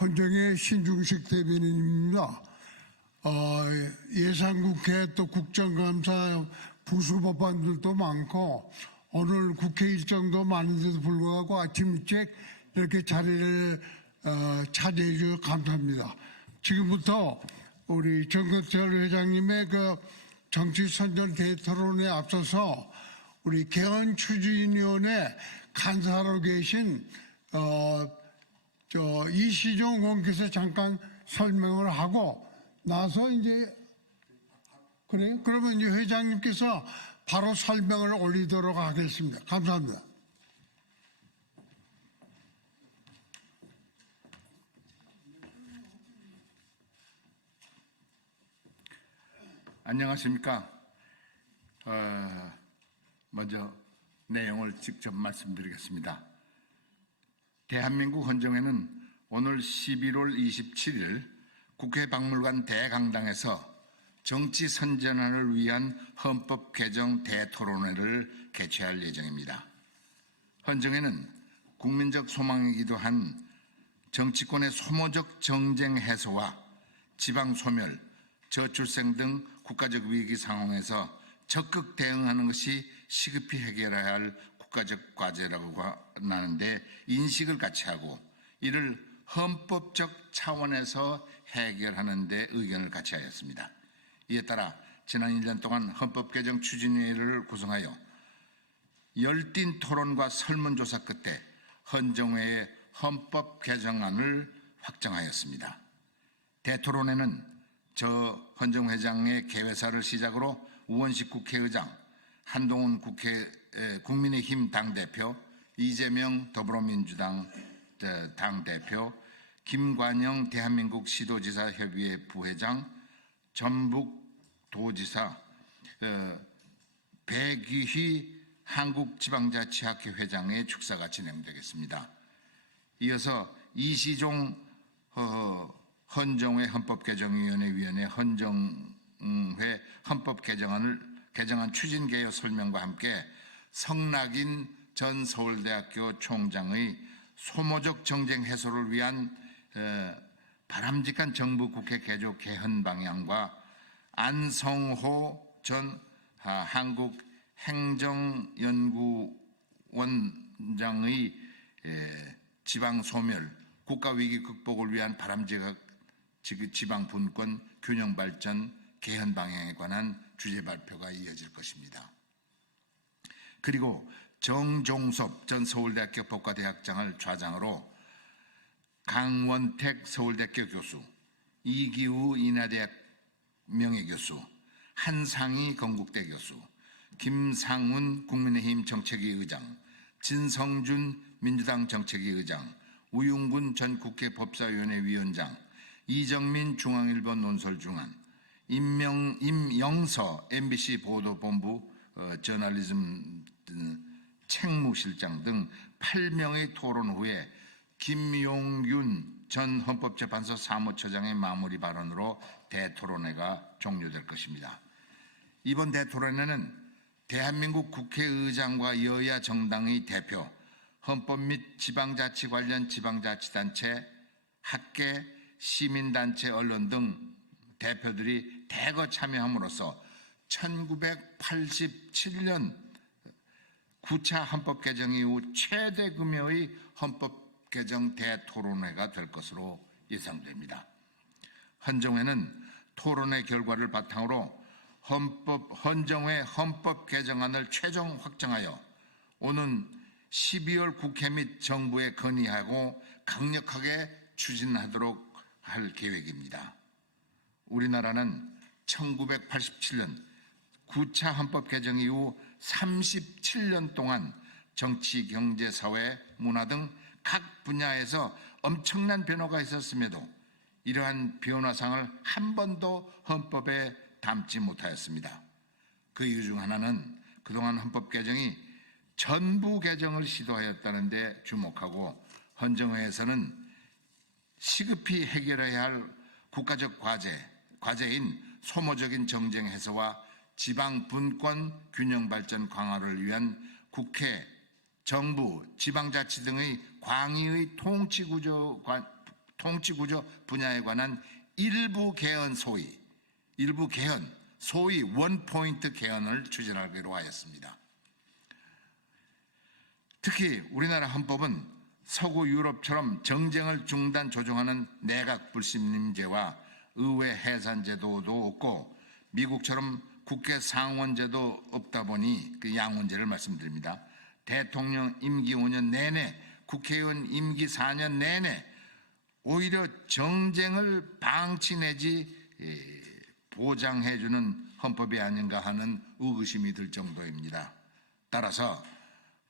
헌정의 신중식 대변인입니다. 예산국회 또 국정감사 부수법안들도 많고 오늘 국회 일정도 많은데도 불구하고 아침 일찍 이렇게 자리를 차지해 주셔서 감사합니다. 지금부터 우리 정석철 회장님의 그 정치선전 대토론에 앞서서 우리 개헌추진위원회 간사로 계신 이시종 의원께서 잠깐 설명을 하고 나서 이제 그래요? 그러면 이제 회장님께서 바로 설명을 올리도록 하겠습니다. 감사합니다. 안녕하십니까. 먼저 내용을 직접 말씀드리겠습니다. 대한민국 헌정회는 오늘 11월 27일 국회 박물관 대강당에서 정치 선전환을 위한 헌법 개정 대토론회를 개최할 예정입니다. 헌정회는 국민적 소망이기도 한 정치권의 소모적 정쟁 해소와 지방 소멸, 저출생 등 국가적 위기 상황에서 적극 대응하는 것이 시급히 해결해야 할 국가적 과제라고 하는데 인식을 같이 하고 이를 헌법적 차원에서 해결하는 데 의견을 같이 하였습니다. 이에 따라 지난 1년 동안 헌법개정 추진위를 구성하여 열띤 토론과 설문조사 끝에 헌정회의 헌법 개정안을 확정하였습니다. 대토론회는 저 헌정회장의 개회사를 시작으로 우원식 국회의장, 한동훈 국민의힘 당대표, 이재명 더불어민주당 당대표, 김관영 대한민국 시도지사협의회 부회장, 전북도지사, 백유희 한국지방자치학회 회장의 축사가 진행되겠습니다. 이어서 이시종 헌정회 헌법개정위원회 위원회 헌정회 헌법개정안 추진개요 설명과 함께 성낙인 전 서울대학교 총장의 소모적 정쟁 해소를 위한 바람직한 정부 국회 개조 개헌 방향과 안성호 전 한국행정연구원장의 지방 소멸, 국가 위기 극복을 위한 바람직한 지방 분권 균형 발전 개헌 방향에 관한 주제 발표가 이어질 것입니다. 그리고 정종섭 전 서울대학교 법과대학장을 좌장으로 강원택 서울대학교 교수, 이기우 인하대학 명예교수, 한상희 건국대 교수, 김상훈 국민의힘 정책위 의장, 진성준 민주당 정책위 의장, 우윤근 전 국회 법사위원회 위원장, 이정민 중앙일보 논설중안, 임영서 MBC 보도본부 저널리즘 책무실장 등 8명의 토론 후에 김용균 전 헌법재판소 사무처장의 마무리 발언으로 대토론회가 종료될 것입니다. 이번 대토론회는 대한민국 국회의장과 여야 정당의 대표, 헌법 및 지방자치 관련 지방자치단체, 학계, 시민단체, 언론 등 대표들이 대거 참여함으로써 1987년 9차 헌법 개정 이후 최대 규모의 헌법 개정 대토론회가 될 것으로 예상됩니다. 헌정회는 토론회 결과를 바탕으로 헌정회 헌법 개정안을 최종 확정하여 오는 12월 국회 및 정부에 건의하고 강력하게 추진하도록 할 계획입니다. 우리나라는 1987년 9차 헌법 개정 이후 37년 동안 정치, 경제, 사회, 문화 등 각 분야에서 엄청난 변화가 있었음에도 이러한 변화상을 한 번도 헌법에 담지 못하였습니다. 그 이유 중 하나는 그동안 헌법 개정이 전부 개정을 시도하였다는 데 주목하고 헌정회에서는 시급히 해결해야 할 국가적 과제인 소모적인 정쟁 해소와 지방 분권 균형 발전 강화를 위한 국회, 정부, 지방자치 등의 광의의 통치 구조 통치구조 분야에 관한 일부 개헌 소위 원포인트 개헌을 추진하기로 하였습니다. 특히 우리나라 헌법은 서구 유럽처럼 정쟁을 중단 조정하는 내각 불신임제와 의회 해산제도도 없고 미국처럼 국회 상원제도 없다 보니 그 양원제를 말씀드립니다. 대통령 임기 5년 내내, 국회의원 임기 4년 내내 오히려 정쟁을 방치 내지 보장해주는 헌법이 아닌가 하는 의구심이 들 정도입니다. 따라서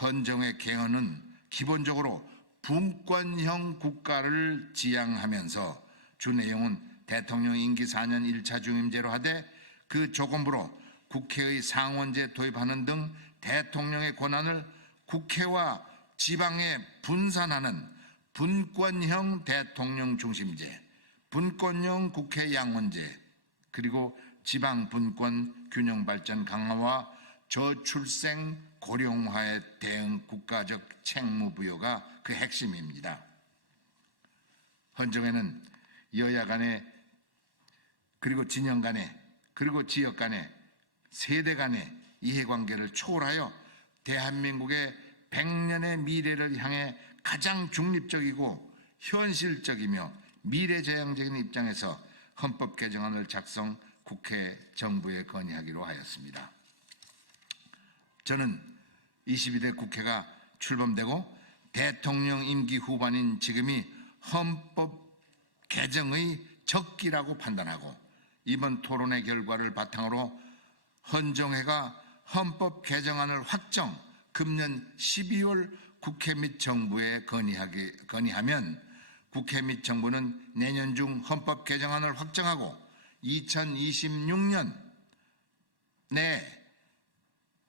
헌정의 개헌은 기본적으로 분권형 국가를 지향하면서 주 내용은 대통령 임기 4년 1차 중임제로 하되 그 조건부로 국회의 상원제 도입하는 등 대통령의 권한을 국회와 지방에 분산하는 분권형 대통령 중심제, 분권형 국회 양원제, 그리고 지방 분권 균형 발전 강화와 저출생 고령화에 대응 국가적 책무 부여가 그 핵심입니다. 헌정에는 여야 간에 그리고 진영 간에 그리고 지역 간에 세대 간의 이해관계를 초월하여 대한민국의 100년의 미래를 향해 가장 중립적이고 현실적이며 미래지향적인 입장에서 헌법 개정안을 작성 국회 정부에 건의하기로 하였습니다. 저는 22대 국회가 출범되고 대통령 임기 후반인 지금이 헌법 개정의 적기라고 판단하고 이번 토론의 결과를 바탕으로 헌정회가 헌법 개정안을 확정 금년 12월 국회 및 정부에 건의하면 국회 및 정부는 내년 중 헌법 개정안을 확정하고 2026년 내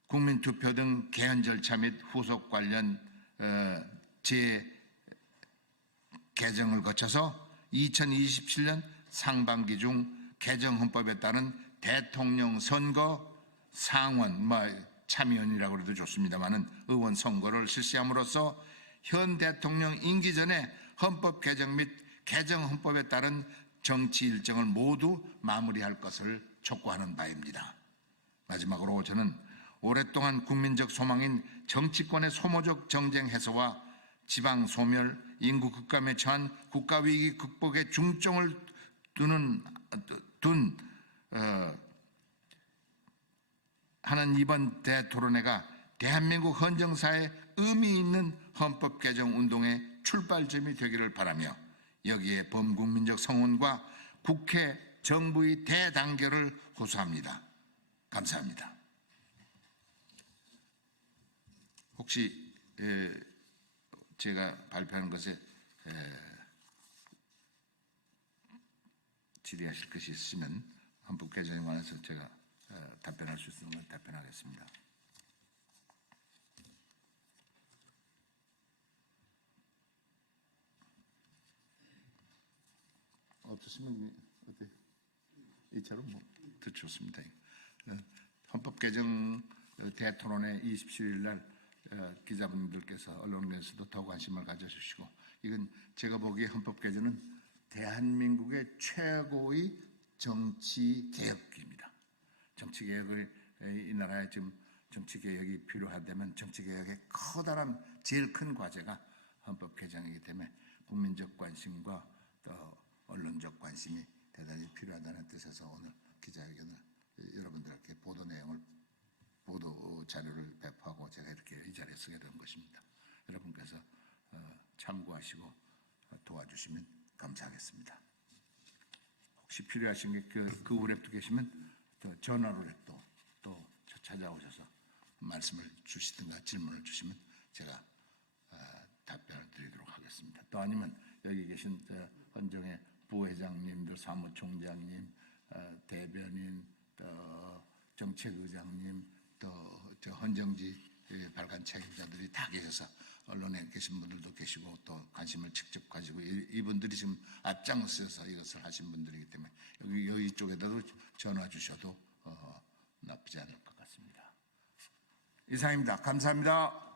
국민투표 등 개헌 절차 및 후속 관련 재개정을 거쳐서 2027년 상반기 중 개정 헌법에 따른 대통령 선거 상원 참의원이라고 해도 좋습니다만은 의원 선거를 실시함으로써 현 대통령 임기 전에 헌법 개정 및 개정 헌법에 따른 정치 일정을 모두 마무리할 것을 촉구하는 바입니다. 마지막으로 저는 오랫동안 국민적 소망인 정치권의 소모적 정쟁 해소와 지방 소멸, 인구 급감에 처한 국가위기 극복에 중점을 하는 이번 대토론회가 대한민국 헌정사에 의미 있는 헌법 개정 운동의 출발점이 되기를 바라며 여기에 범국민적 성원과 국회, 정부의 대단결을 호소합니다. 감사합니다. 혹시 제가 발표하는 것에 질의하실 것이 있으면 헌법 개정에 관해서 제가 답변할 수 있는 건 답변하겠습니다. 없으시면 어때? 이처럼 더 좋습니다. 헌법 개정 대토론회 27일 날 기자분들께서 언론에서도 더 관심을 가져주시고 이건 제가 보기에 헌법 개정은 대한민국의 최고의 정치 개혁기입니다. 정치 개혁을 이 나라에 지금 정치 개혁이 필요하다면 정치 개혁의 커다란 제일 큰 과제가 헌법 개정이기 때문에 국민적 관심과 또 언론적 관심이 대단히 필요하다는 뜻에서 오늘 기자회견을 여러분들께 보도 자료를 배포하고 제가 이렇게 이 자리에 서게 된 것입니다. 여러분께서 참고하시고 도와주시면 감사하겠습니다. 혹시 필요하신 게 그 우랩도 계시면 전화로라도 또 찾아오셔서 말씀을 주시든가 질문을 주시면 제가 답변을 드리도록 하겠습니다. 또 아니면 여기 계신 헌정의 부회장님들, 사무총장님, 대변인, 또 정책의장님, 또 저 헌정지 발간 책임자들이 다 계셔서 언론에 계신 분들도 계시고 또 관심을 직접 가지고 이분들이 지금 앞장서서 이것을 하신 분들이기 때문에 여기 쪽에다도 전화 주셔도 나쁘지 않을 것 같습니다. 이상입니다. 감사합니다.